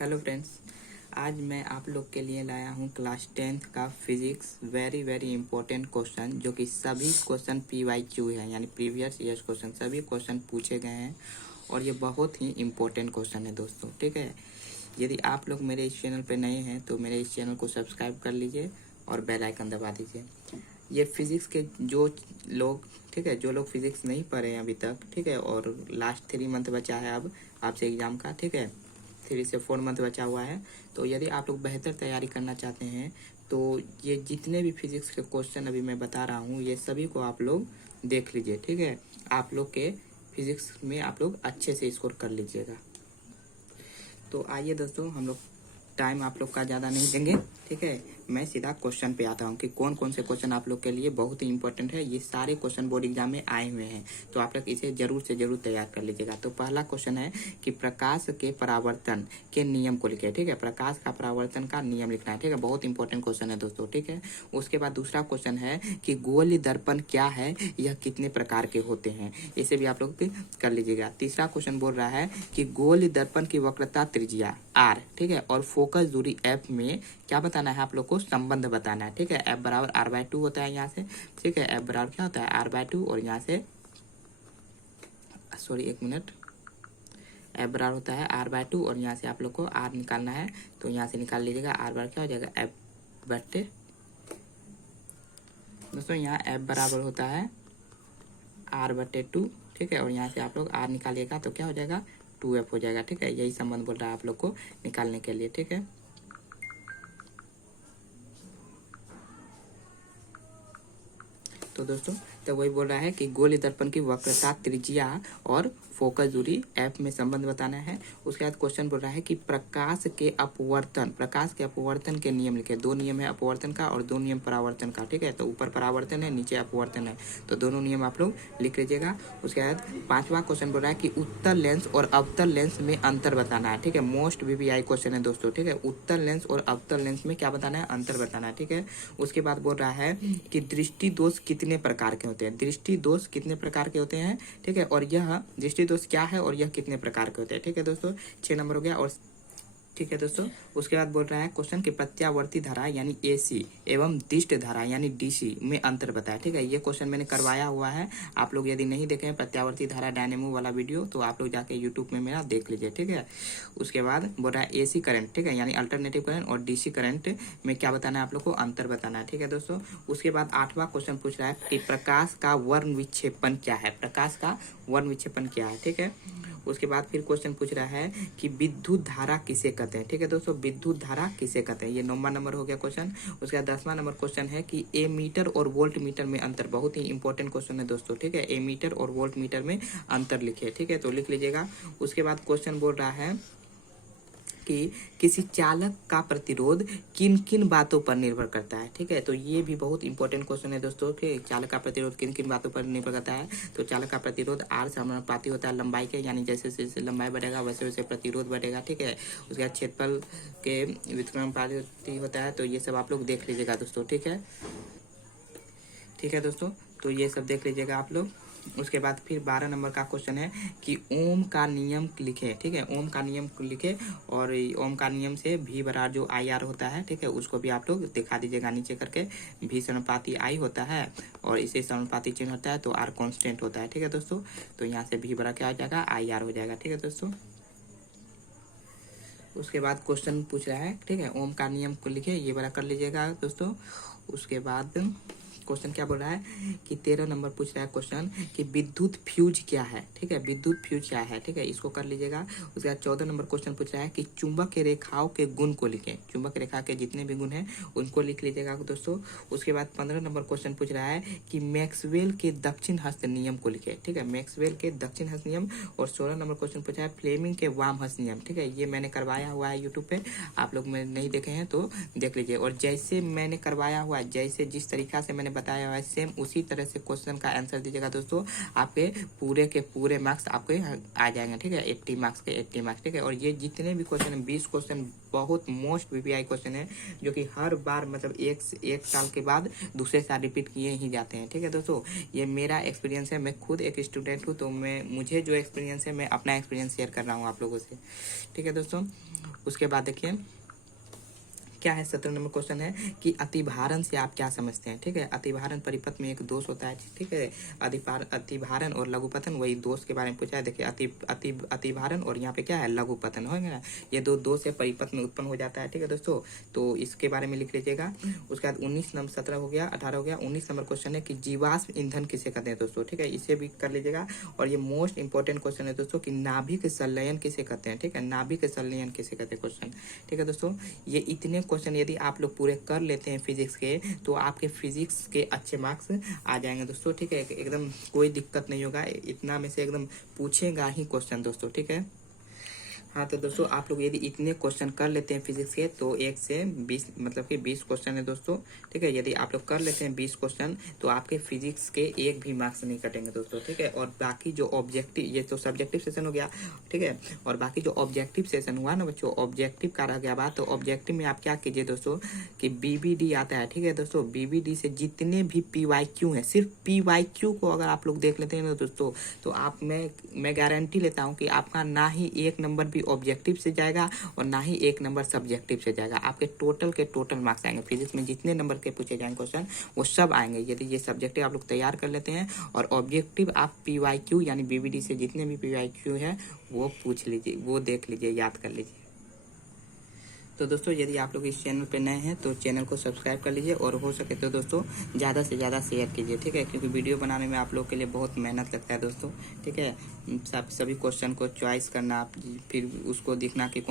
Hello friends, आज मैं आप लोग के लिए लाया हूँ क्लास 10th का physics very very important question, जो कि सभी क्वेश्चन PYQ है, यानी प्रीवियस ईयर्स क्वेश्चन सभी क्वेश्चन पूछे गए हैं और ये बहुत ही इंपॉर्टेंट क्वेश्चन है दोस्तों। ठीक है, यदि आप लोग मेरे इस चैनल पे नए हैं तो मेरे इस चैनल को सब्सक्राइब कर लीजिए और बेल आइकन दबा दीजिए। ये फिजिक्स के जो लोग जो लोग फिजिक्स नहीं पढ़े हैं अभी तक, ठीक है, और लास्ट 3 मंथ बचा है अब आपसे एग्ज़ाम का, ठीक है, 3 से 4 मंथ बचा हुआ है। तो यदि आप लोग बेहतर तैयारी करना चाहते हैं तो ये जितने भी फिजिक्स के क्वेश्चन अभी मैं बता रहा हूँ ये सभी को आप लोग देख लीजिए। ठीक है, आप लोग के फिजिक्स में आप लोग अच्छे से स्कोर कर लीजिएगा। तो आइए दोस्तों, हम लोग टाइम आप लोग का ज़्यादा नहीं देंगे। ठीक है, मैं सीधा क्वेश्चन पे आता हूँ कि कौन कौन से क्वेश्चन आप लोग के लिए बहुत ही इंपॉर्टेंट है। ये सारे क्वेश्चन बोर्ड एग्जाम में आए हुए हैं, तो आप लोग इसे जरूर से जरूर तैयार कर लीजिएगा। तो पहला क्वेश्चन है कि प्रकाश के परावर्तन के नियम को लिखे। ठीक है, प्रकाश का परावर्तन का नियम लिखना है। ठीक है, बहुत इंपॉर्टेंट क्वेश्चन है दोस्तों। ठीक है, उसके बाद दूसरा क्वेश्चन है कि गोलीय दर्पण क्या है, यह कितने प्रकार के होते हैं, इसे भी आप लोग कर लीजिएगा। तीसरा क्वेश्चन बोल रहा है कि गोलीय दर्पण की वक्रता त्रिज्या R, ठीक है, और फोकस दूरी F में क्या बताना है आप लोग को, संबंध बताना है। ठीक है, F बराबर R/2 होता है यहाँ से। ठीक है, F बराबर क्या होता है, R/2, और यहाँ से F बराबर होता है R/2, और यहाँ से आप लोग को R निकालना है, तो यहाँ से निकाल लीजिएगा। R बराबर क्या हो जाएगा, F/, दोस्तों यहाँ F बराबर होता है R/2। ठीक है, और यहाँ से आप लोग R निकालिएगा तो क्या हो जाएगा, 2F हो जाएगा। ठीक है, यही संबंध बोल रहा है आप लोग को निकालने के लिए। ठीक है, तो दोस्तों तो वही बोल रहा है कि गोलीय दर्पण की वक्रता त्रिज्या और फोकस दूरी F में संबंध बताना है। उसके बाद क्वेश्चन बोल रहा है कि प्रकाश के अपवर्तन के नियम लिखे। 2 नियम है अपवर्तन का और 2 नियम परावर्तन का। ठीक है, तो ऊपर परावर्तन है, नीचे अपवर्तन है, तो दोनों नियम आप लोग लिख लीजिएगा। उसके बाद 5वां क्वेश्चन बोल रहा है कि उत्तल लेंस और अवतल लेंस में अंतर बताना है। ठीक है, मोस्ट VVI क्वेश्चन है दोस्तों। ठीक है, उत्तल लेंस और अवतल लेंस में क्या बताना है, अंतर बताना है। ठीक है, उसके बाद बोल रहा है कि दृष्टि दोष कितने प्रकार के होते हैं, दृष्टि दोष कितने प्रकार के होते हैं। ठीक है, और यह दृष्टि दोष क्या है और यह कितने प्रकार के होते हैं। ठीक है दोस्तों, 6 नंबर हो गया। और ठीक है दोस्तों, उसके बाद बोल रहा है क्वेश्चन कि प्रत्यावर्ती धारा यानी AC एवं दिष्ट धारा यानी DC में अंतर बताया। ठीक है, ये क्वेश्चन मैंने करवाया हुआ है, आप लोग यदि नहीं देखे हैं प्रत्यावर्ती धारा डायनेमो वाला वीडियो तो आप लोग जाके यूट्यूब में मेरा देख लीजिए। ठीक है, उसके बाद बोल रहा है AC करंट, ठीक है, यानी अल्टरनेटिव करंट और DC करंट में क्या बताना है आप लोग को, अंतर बताना है। ठीक है दोस्तों, उसके बाद 8वां क्वेश्चन पूछ रहा है कि प्रकाश का वर्ण विक्षेपण क्या है, प्रकाश का वर्ण विक्षेपण क्या है। ठीक है, उसके बाद फिर क्वेश्चन पूछ रहा है कि विद्युत धारा किसे कहते हैं। ठीक है दोस्तों, विद्युत धारा किसे कहते हैं, ये 9वां नंबर हो गया क्वेश्चन। उसके बाद 10वां नंबर क्वेश्चन है कि एमीटर और वोल्ट मीटर में अंतर। बहुत ही इंपॉर्टेंट क्वेश्चन है दोस्तों। ठीक है, एमीटर और वोल्ट मीटर में अंतर लिखे। ठीक है, तो लिख लीजिएगा। उसके बाद क्वेश्चन बोल रहा है कि किसी चालक का प्रतिरोध किन किन बातों पर निर्भर करता है। ठीक है, तो ये भी बहुत इंपॉर्टेंट क्वेश्चन है दोस्तों कि चालक का प्रतिरोध किन किन बातों पर निर्भर करता है। तो चालक का प्रतिरोध R समानुपाती होता है लंबाई के, यानी जैसे जैसे लंबाई बढ़ेगा वैसे वैसे प्रतिरोध बढ़ेगा। ठीक है, उसके बाद क्षेत्रफल के व्युत्क्रमानुपाती होता है। तो ये सब आप लोग देख लीजिएगा दोस्तों। ठीक है, ठीक है दोस्तों, तो ये सब देख लीजिएगा आप लोग। उसके बाद फिर 12 नंबर का क्वेश्चन है कि ओम का नियम लिखे। ठीक है, ओम का नियम लिखे, और ओम का नियम से V बराबर जो IR होता है, ठीक है, उसको भी आप लोग दिखा दीजिएगा नीचे करके। V समानुपाती I होता है और इसे समानुपाती चिन्ह होता है तो R कांस्टेंट होता है। ठीक है दोस्तों, तो यहाँ से V बराबर क्या हो जाएगा, IR हो जाएगा। ठीक है दोस्तों, उसके बाद क्वेश्चन पूछ रहा है, ठीक है, ओम का नियम को लिखे, ये वाला कर लीजिएगा दोस्तों। उसके बाद क्वेश्चन क्या बोल रहा है कि 13 नंबर पूछ रहा है क्वेश्चन कि विद्युत फ्यूज क्या है। ठीक है, विद्युत फ्यूज क्या है। ठीक है, इसको कर लीजिएगा। उसके बाद 14 नंबर क्वेश्चन पूछ रहा है कि चुंबक के रेखाओं के गुण को लिखें। चुंबक रेखा के जितने भी गुण हैं उनको लिख लीजिएगा दोस्तों। उसके बाद 15 नंबर क्वेश्चन पूछ रहा है कि मैक्सवेल के दक्षिण हस्त नियम को लिखे। ठीक है, मैक्सवेल के दक्षिण हस्त नियम। और 16 नंबर क्वेश्चन पूछा है फ्लेमिंग के वाम हस्त नियम। ठीक है, ये मैंने करवाया हुआ है यूट्यूब पे, आप लोग नहीं देखे हैं तो देख लीजिए। और जैसे मैंने करवाया हुआ, जैसे जिस तरीका से मैंने बताया हुआ है सेम उसी तरह से क्वेश्चन का आंसर दीजिएगा दोस्तों, आपके पूरे के पूरे मार्क्स आपके आ जाएंगे, ठीक है, 80 मार्क्स के 80 मार्क्स, ठीक है। और ये जितने भी क्वेश्चन है 20 क्वेश्चन बहुत मोस्ट वीवीआई क्वेश्चन है, जो कि हर बार मतलब एक साल के बाद दूसरे साल रिपीट किए ही जाते हैं, ठीक है दोस्तों। ये मेरा एक्सपीरियंस है, मैं खुद एक स्टूडेंट हूँ, तो मुझे जो एक्सपीरियंस है मैं अपना एक्सपीरियंस शेयर कर रहा हूँ आप लोगों से, ठीक है दोस्तों। उसके बाद देखिए क्या है 17 नंबर क्वेश्चन है कि अतिभारण से आप क्या समझते हैं, ठीक है। अतिभारण परिपथ में एक दोष होता है, ठीक है। अतिभारण और लघुपतन, वही दोष के बारे में पूछा है। देखिए अतिभारण और यहाँ पे क्या है लघुपतन होगा ना, ये दो दोष है परिपथ में उत्पन्न हो जाता है, ठीक है दोस्तों। तो इसके बारे में लिख लीजिएगा। उसके बाद 19 नंबर 17 हो गया, 18 हो गया, 19 नंबर क्वेश्चन है कि जीवाश्म ईंधन किसे कहते हैं दोस्तों, ठीक है, इसे भी कर लीजिएगा। और ये मोस्ट इंपॉर्टेंट क्वेश्चन है दोस्तों कि नाभिक संलयन किसे कहते हैं, ठीक है, नाभिक संलयन किसे कहते हैं क्वेश्चन, ठीक है दोस्तों। ये इतने क्वेश्चन यदि आप लोग पूरे कर लेते हैं फिजिक्स के, तो आपके फिजिक्स के अच्छे मार्क्स आ जाएंगे दोस्तों, ठीक है। एकदम कोई दिक्कत नहीं होगा, इतना में से एकदम पूछेगा ही क्वेश्चन दोस्तों, ठीक है। हाँ तो दोस्तों आप लोग यदि इतने क्वेश्चन कर लेते हैं फिजिक्स के, तो 1 से 20 मतलब कि 20 क्वेश्चन है दोस्तों, ठीक है। यदि आप लोग कर लेते हैं 20 क्वेश्चन, तो आपके फिजिक्स के एक भी मार्क्स नहीं कटेंगे दोस्तों, ठीक है। और बाकी जो ऑब्जेक्टिव, ये तो सब्जेक्टिव सेशन हो गया, ठीक है। और बाकी जो ऑब्जेक्टिव सेशन हुआ ना बच्चों, ऑब्जेक्टिव का रह गया बात, तो ऑब्जेक्टिव में आप क्या कीजिए दोस्तों कि BBD आता है, ठीक है दोस्तों। BBD से जितने भी PYQ है, सिर्फ PYQ को अगर आप लोग देख लेते हैं ना दोस्तों, तो आप मैं गारंटी लेता हूँ कि आपका ना ही 1 नंबर भी ऑब्जेक्टिव से जाएगा और ना ही 1 नंबर सब्जेक्टिव से जाएगा, आपके टोटल के टोटल मार्क्स आएंगे। फिजिक्स में जितने नंबर के पूछे जाएंगे क्वेश्चन वो सब आएंगे, यदि ये सब्जेक्टिव आप लोग तैयार कर लेते हैं। और ऑब्जेक्टिव आप PYQ यानी BBD से जितने भी PYQ है वो पूछ लीजिए, वो देख लीजिए, याद कर लीजिए। तो दोस्तों यदि आप लोग इस चैनल पे नए हैं तो चैनल को सब्सक्राइब कर लीजिए, और हो सके तो दोस्तों ज़्यादा से ज़्यादा शेयर कीजिए, ठीक है, क्योंकि वीडियो बनाने में आप लोग के लिए बहुत मेहनत लगता है दोस्तों, ठीक है। सभी क्वेश्चन को चॉइस करना, फिर उसको देखना कि कौन